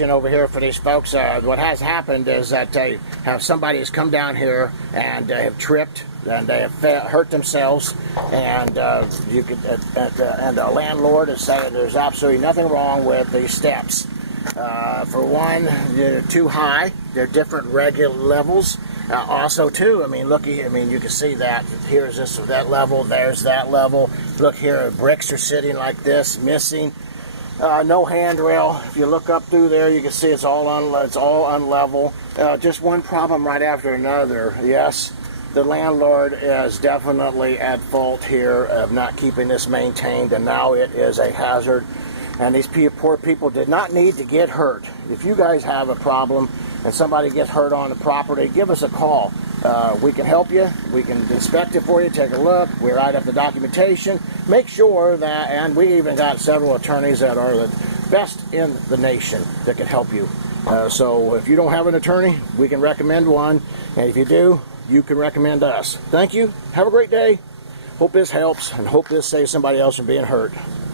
Over here for these folks, what has happened is that somebody has come down here and have tripped and they have hurt themselves, and and the landlord is saying there's absolutely nothing wrong with these steps. For one, they're too high. They're different regular levels. Also, too, I mean, look, I mean, you can see that here's this that level, there's that level. Look here, bricks are sitting like this, missing. No handrail. If you look up through there, you can see it's all unlevel. Just one problem right after another. Yes, the landlord is definitely at fault here of not keeping this maintained, and now it is a hazard. And these poor people did not need to get hurt. If you guys have a problem and somebody gets hurt on the property, give us a call. We can help you. We can inspect it for you, take a look. We write up the documentation. Make sure that, and we even got several attorneys that are the best in the nation that can help you. So if you don't have an attorney, we can recommend one. And if you do, you can recommend us. Thank you. Have a great day. Hope this helps, and hope this saves somebody else from being hurt.